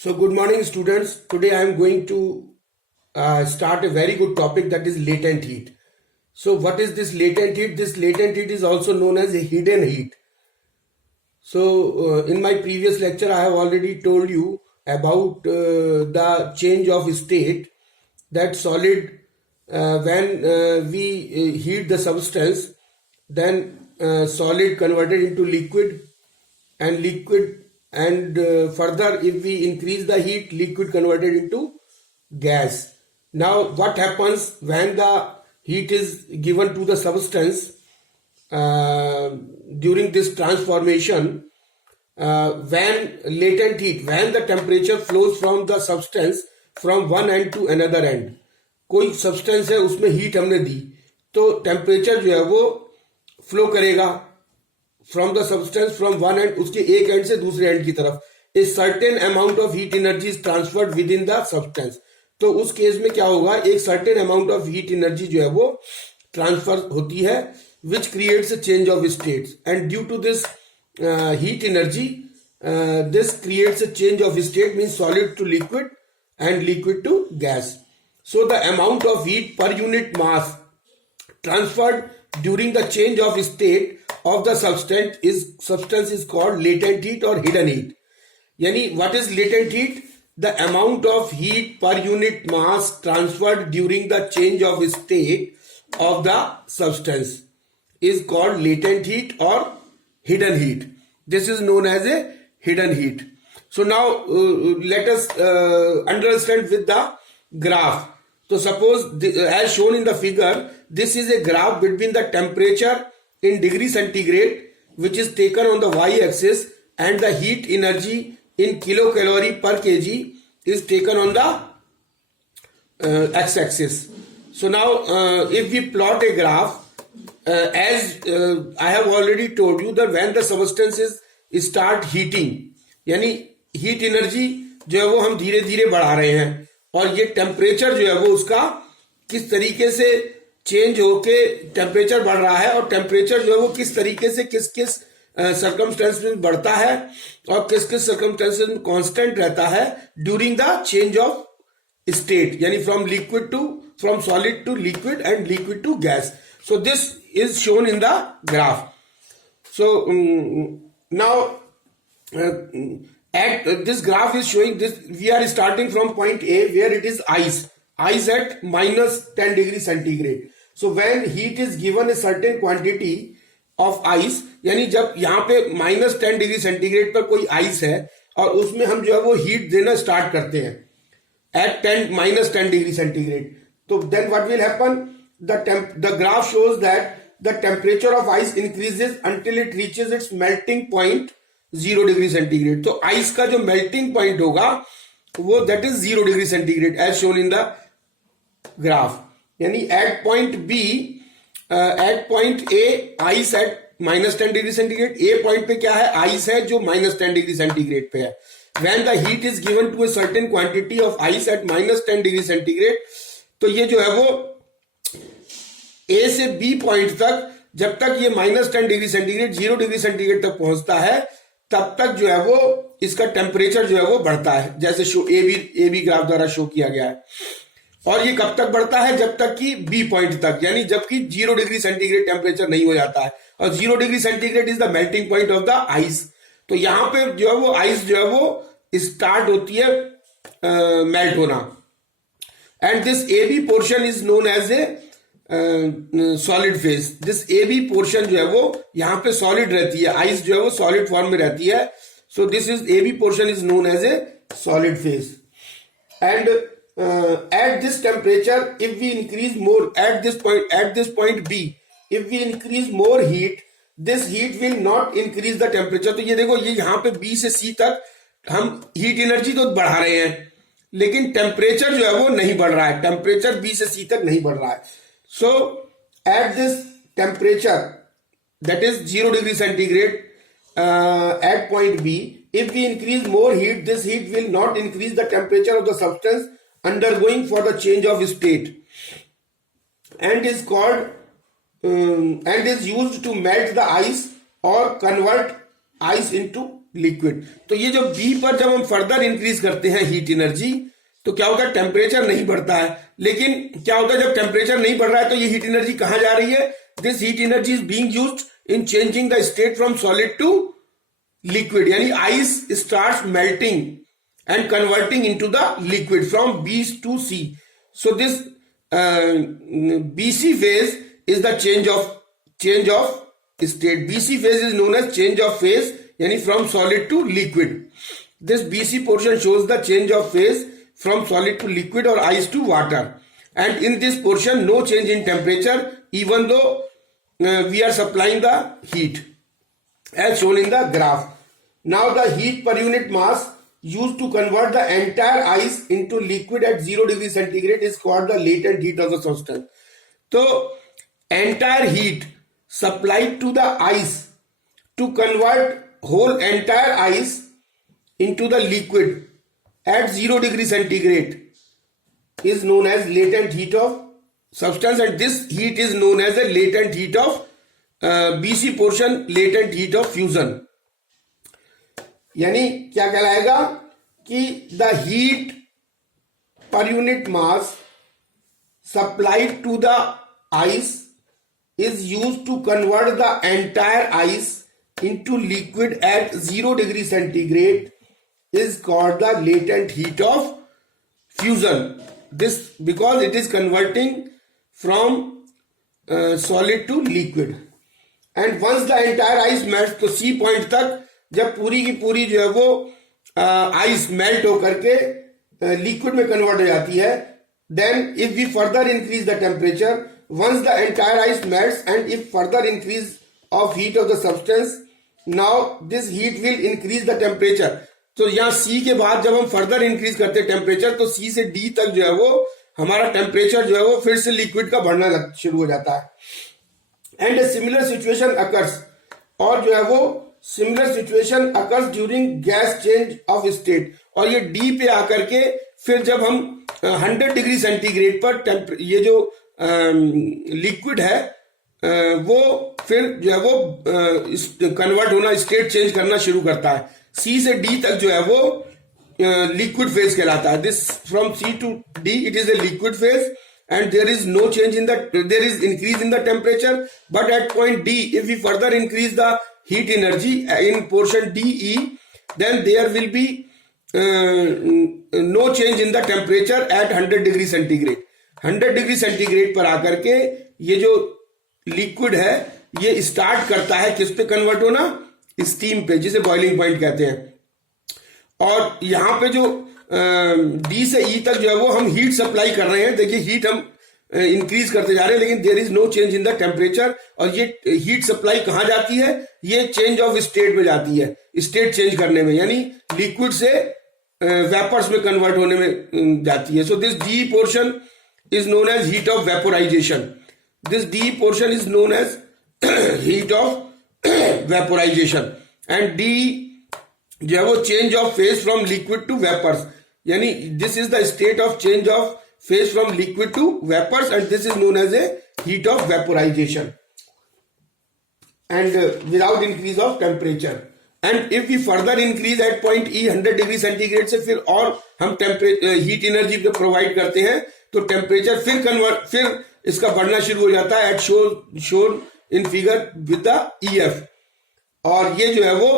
So good morning students. Today I am going to start a very good topic, that is latent heat. So what is this latent heat? This latent heat is also known as a hidden heat. So in my previous lecture I have already told you about the change of state, that solid when we heat the substance, then solid converted into liquid, and liquid, and further if we increase the heat, liquid converted into gas. Now what happens when the heat is given to the substance uh, during this transformation? When latent heat, when the temperature flows from the substance from one end to another end, कोई substance है उसमें heat हमने दी, तो temperature जो है वो flow करेगा from the substance from one end, उसके एक एंड से दूसरे एंड की तरफ. A certain amount of heat energy is transferred within the substance. तो उस केस में क्या होगा, एक certain amount of heat energy जो है वो ट्रांसफर होती है, which creates a change of states, and due to this heat energy, this creates a change of state, means solid to liquid and liquid to gas. So the amount of heat per unit mass transferred during the change of state of the substance is called latent heat or hidden heat. Yani what is latent heat? The amount of heat per unit mass transferred during the change of state of the substance is called latent heat or hidden heat. This is known as a hidden heat. So now let us understand with the graph. So suppose as shown in the figure, this is a graph between the temperature in degree centigrade, which is taken on the y-axis, and the heat energy in kilocalorie per kg is taken on the x-axis. So now if we plot a graph, as I have already told you that when the substances start heating, यानी heat energy जो है वो हम धीरे धीरे बढ़ा रहे हैं, और ये टेम्परेचर जो है वो उसका किस तरीके से चेंज होके टेम्परेचर बढ़ रहा है, और टेम्परेचर जो है वो किस तरीके से किस किस सर्कमस्टेंस में बढ़ता है और किस किस सर्कमस्टेंसेस में कांस्टेंट रहता है during the change of state, यानी from solid to liquid and liquid to gas. So this is shown in the graph. So now this graph is showing this. We are starting from point A where it is ice at minus 10 degree centigrade. So when heat is given a certain quantity of ice, यानी जब यहाँ पे minus 10 degree centigrade पर कोई ice है और उसमें हम जो है वो heat देना start करते हैं at minus 10 degree centigrade, तो then what will happen? The graph shows that the temperature of ice increases until it reaches its melting point 0 degree centigrade. तो ice का जो melting point होगा वो that is 0 degree centigrade as shown in the graph. यानी at point B, at point A ice at minus 10 degree centigrade. A point पे क्या है, ice है जो minus 10 degree centigrade पे है. When the heat is given to a certain quantity of ice at minus 10 degree centigrade, तो ये जो है वो A से B पॉइंट तक, जब तक ये minus 10 degree centigrade 0 degree centigrade तक पहुंचता है, तब तक जो है वो इसका टेम्परेचर जो है वो बढ़ता है, जैसे शो ए बी ग्राफ द्वारा शो किया गया है. और ये कब तक बढ़ता है, जब तक कि B पॉइंट तक, यानी जबकि 0 डिग्री सेंटीग्रेड टेम्परेचर नहीं हो जाता है, और 0 degree centigrade is the melting point of the ice. तो यहां पे जो है वो आइस जो है वो स्टार्ट होती है मेल्ट होना, and this A B portion is known as a solid phase. This A B portion जो है वो यहां पे सॉलिड रहती है, आइस जो है वो सॉलिड फॉर्म में रहती है. So this is A B portion is known as a solid phase. And at this temperature if we increase more at this point B, if we increase more heat, this heat will not increase the temperature. तो ये देखो, ये यहाँ पे B से सी तक हम heat energy तो बढ़ा रहे हैं, लेकिन टेम्परेचर जो है वो नहीं बढ़ रहा है, टेम्परेचर बी से सी तक नहीं बढ़ रहा है. So at this temperature, that is 0 degree centigrade at point B, if we increase more heat, this heat will not increase the temperature of the substance undergoing for the change of state, and is called and is used to melt the ice or convert ice into liquid. तो ये जो B पर जब हम further increase करते हैं heat energy, तो क्या होता है, टेम्परेचर नहीं बढ़ता है। लेकिन क्या होता है, जब टेम्परेचर नहीं बढ़ रहा है तो ये हीट एनर्जी कहां जा रही है? This heat energy is being used in changing the state from solid to liquid, यानी ice starts melting and converting into the liquid from B to C. So this BC phase is the change of state. BC phase is known as change of phase, yani from solid to liquid. This BC portion shows the change of phase from solid to liquid or ice to water. And in this portion, no change in temperature, even though we are supplying the heat, as shown in the graph. Now the heat per unit mass used to convert the entire ice into liquid at 0 degree centigrade is called the latent heat of the substance. So entire heat supplied to the ice to convert whole entire ice into the liquid at 0 degree centigrade is known as latent heat of substance, and this heat is known as the latent heat of BC portion, latent heat of fusion. यानी क्या कहलाएगा कि the heat per unit mass supplied to the ice is used to convert the entire ice into liquid at 0 degree centigrade is called the latent heat of fusion. This because it is converting from solid to liquid. And once the entire ice melts, तो C point तक जब पूरी की पूरी जो है वो ice melt होकर के लिक्विड में कन्वर्ट हो जाती है, then if we further increase the temperature, once the entire ice melts and if further increase of heat of the substance, now this heat will increase the temperature. तो यहाँ C के बाद जब हम फर्दर इंक्रीज करते हैं temperature, तो C से D तक जो है वो हमारा टेम्परेचर जो है वो फिर से लिक्विड का बढ़ना शुरू हो जाता है। एंड सिमिलर सिचुएशन अकर्स, और जो है वो similar situation occurs during gas change of state. और ये D पे आकर के फिर जब हम 100 डिग्री सेंटीग्रेड पर ये जो लिक्विड है वो फिर जो है वो कन्वर्ट होना, स्टेट चेंज करना शुरू करता है। सी से डी तक जो है वो लिक्विड फेज कहलाता है। This from C to D it is a liquid phase and there is no change in there is increase in the temperature, but at point D if we further increase the heat energy in portion DE, then there will be no change in the temperature at 100 degree centigrade. 100 degree centigrade पर आकर के ये जो liquid है ये start करता है किस पे कन्वर्ट होना? स्टीम पे, जिसे बॉइलिंग पॉइंट कहते हैं। और यहां पे जो डी से ई तक जो है वो हम हीट सप्लाई कर रहे हैं। देखिए हीट हम इंक्रीज करते जा रहे हैं, लेकिन there is no change in the temperature. और ये हीट सप्लाई कहां जाती है? ये चेंज ऑफ स्टेट में जाती है, स्टेट चेंज करने में, यानी लिक्विड से वेपर्स में कन्वर्ट होने में जाती है। So this D portion is known as heat of vaporization. This D portion is known as heat of vaporization. And D जो है वो change of phase from liquid to vapors, यानी this is the state of change of phase from liquid to vapors, and this is known as a heat of vaporization, and without increase of temperature. And if we further increase at point E 100 degree centigrade से फिर और हम heat energy provide करते हैं, तो temperature फिर इसका बढ़ना शुरू हो जाता है at shown in figure with the EF। और ये जो है वो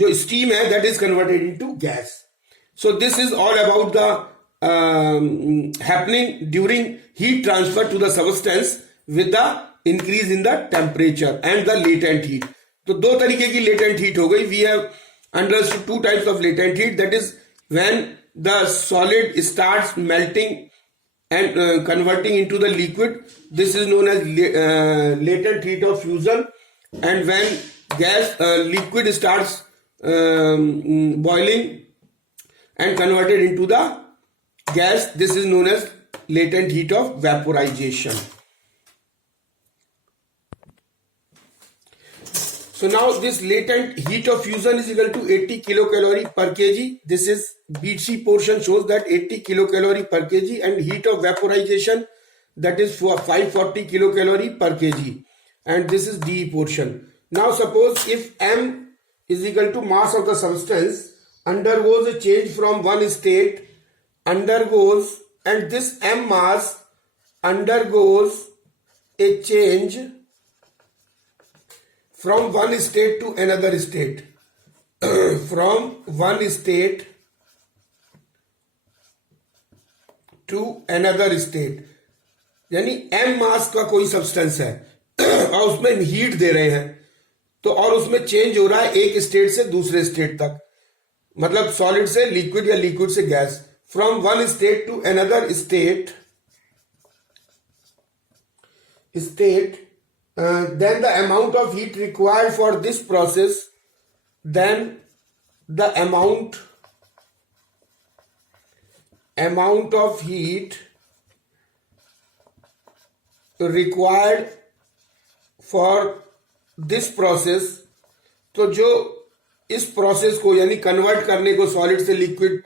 जो स्टीम है that is converted into gas. So this is all about the happening during heat transfer to the substance with the increase in the temperature and the latent heat. तो दो तरीके की लेटेंट हीट हो गई। We have understood two types of latent heat, that is when the solid starts melting and converting into the liquid, this is known as latent heat of fusion. And when gas liquid starts boiling and converted into the gas, this is known as latent heat of vaporization. So now this latent heat of fusion is equal to 80 kilocalorie per kg. This is BC portion shows that 80 kilocalorie per kg, and heat of vaporization that is for 540 kilocalorie per kg, and this is D portion. Now suppose if M is equal to mass of the substance undergoes a change from one state, undergoes, and this m mass undergoes a change from one state to another state. From one state to another state, यानी m मास का कोई substance है और उसमें heat दे रहे हैं तो और उसमें चेंज हो रहा है एक स्टेट से दूसरे स्टेट तक, मतलब सॉलिड से लिक्विड या लिक्विड से gas. From one state to another state then the amount of heat required for this process, then the amount of heat required for this process, तो जो इस प्रोसेस को यानी कन्वर्ट करने को सॉलिड से लिक्विड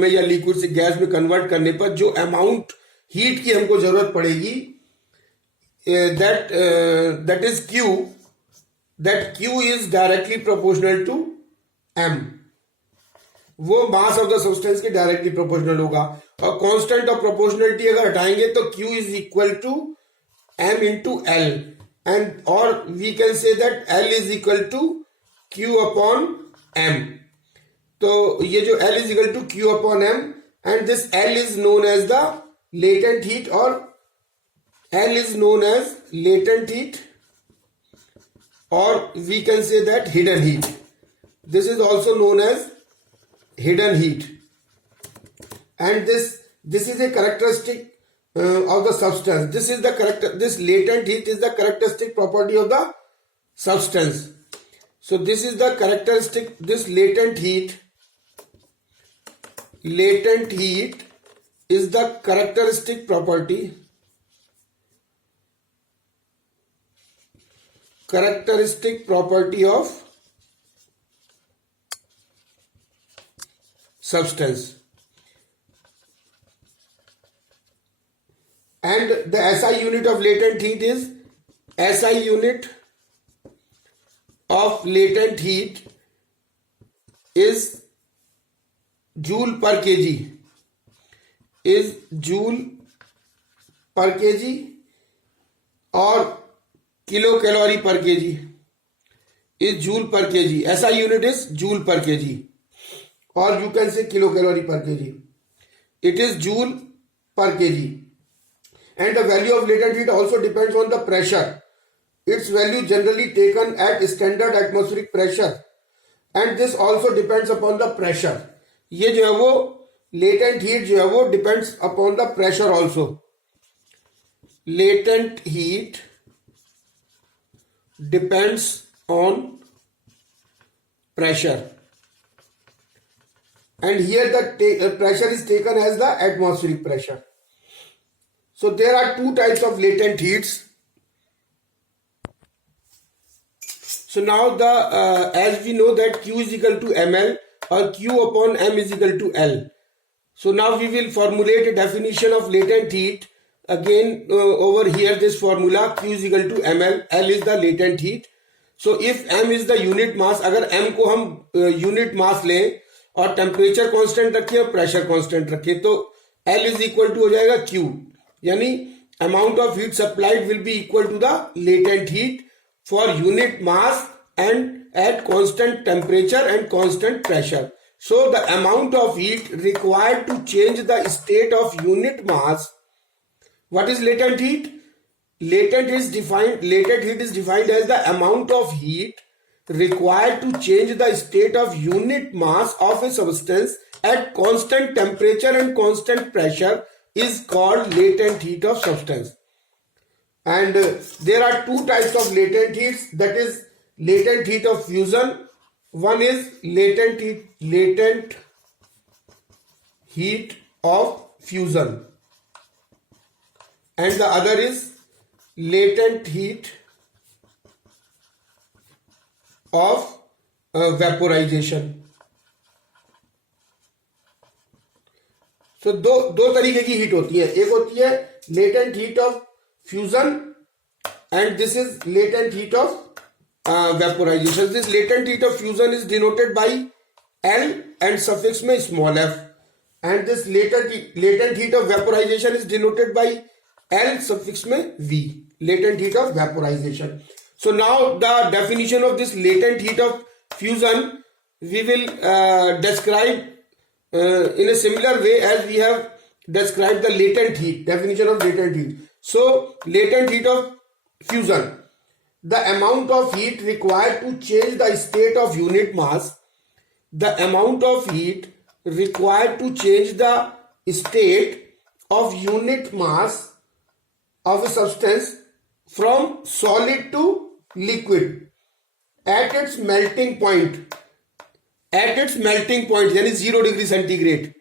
में या लिक्विड से गैस में कन्वर्ट करने पर जो अमाउंट हीट की हमको जरूरत पड़ेगी, that is Q, that Q is directly proportional to M. वो मास ऑफ द सब्सटेंस के डायरेक्टली प्रोपोर्शनल होगा. और कांस्टेंट ऑफ प्रोपोर्शनलिटी अगर हटाएंगे तो Q is equal to M into L, and और we can say that L is equal to Q upon M. तो ये जो L is equal to Q upon M, and this L is known as the latent heat, और L is known as latent heat, or we can say that hidden heat. This is also known as hidden heat, and this is a characteristic of the substance. This latent heat is the characteristic property of the substance. So this is the characteristic. This latent heat is the characteristic property of substance, and the SI unit of latent heat is SI unit of latent heat is joule per kg, is joule per kg, और kilo calorie per KG is joule per KG. SI unit is joule per KG, और you can say kilo calorie per KG. It is joule per KG. And the value of latent heat also depends on the pressure. Its value generally taken at standard atmospheric pressure, and this also depends upon the pressure. ये जो है वो latent heat जो है वो depends upon the pressure also. Latent heat depends on pressure, and here the pressure is taken as the atmospheric pressure. So there are two types of latent heats. So now as we know that Q is equal to ml, or Q upon M is equal to L. So now we will formulate a definition of latent heat. Again, over here this formula, Q is equal to ml, L is the latent heat. So if M is the unit mass, अगर M को हम unit mass लें और temperature constant रखें और pressure constant रखें, तो L is equal to हो जाएगा Q, यानी amount of heat supplied will be equal to the latent heat for unit mass and at constant temperature and constant pressure. So the amount of heat required to change the state of unit mass. What is latent heat? Latent heat is defined as the amount of heat required to change the state of unit mass of a substance at constant temperature and constant pressure is called latent heat of substance. And there are two types of latent heats, that is latent heat of fusion. One is latent heat of fusion, and the other is latent heat of vaporization. So दो तरीके की heat होती है. एक होती है latent heat of fusion, and this is latent heat of vaporization. This latent heat of fusion is denoted by L and suffix में small f, and this latent heat of vaporization is denoted by L suffix में V, latent heat of vaporization. So now the definition of this latent heat of fusion we will describe in a similar way as we have described the latent heat, definition of latent heat. So latent heat of fusion, the amount of heat required to change the state of unit mass, the amount of heat required to change the state of unit mass of a substance from solid to liquid at its melting point, यानी 0 degree centigrade,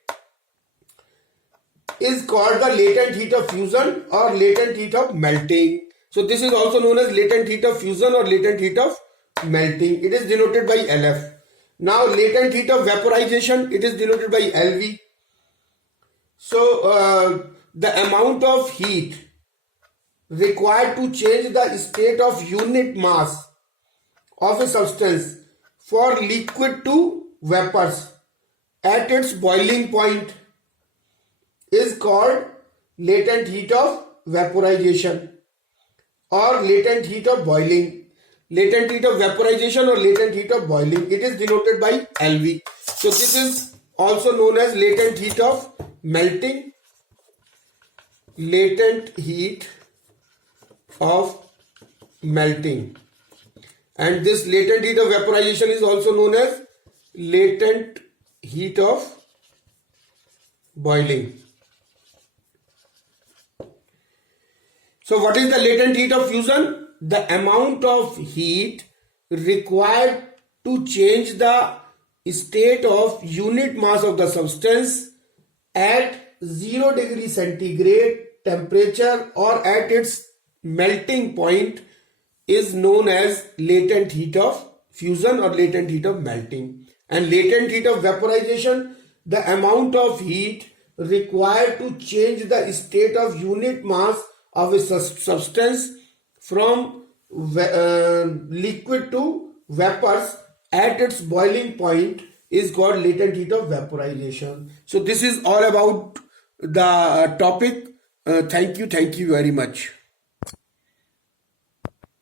is called the latent heat of fusion or latent heat of melting. So this is also known as latent heat of fusion or latent heat of melting. It is denoted by LF. Now latent heat of vaporization, it is denoted by LV. So the amount of heat required to change the state of unit mass of a substance for liquid to vapors at its boiling point is called latent heat of vaporization or latent heat of boiling. Latent heat of vaporization or latent heat of boiling, it is denoted by LV. So this is also known as latent heat of melting, latent heat of melting, and this latent heat of vaporization is also known as latent heat of boiling. So what is the latent heat of fusion? The amount of heat required to change the state of unit mass of the substance at 0 degree centigrade temperature or at its melting point is known as latent heat of fusion or latent heat of melting. And latent heat of vaporization, the amount of heat required to change the state of unit mass of a substance from liquid to vapors at its boiling point is called latent heat of vaporization. So this is all about the topic. Thank you very much.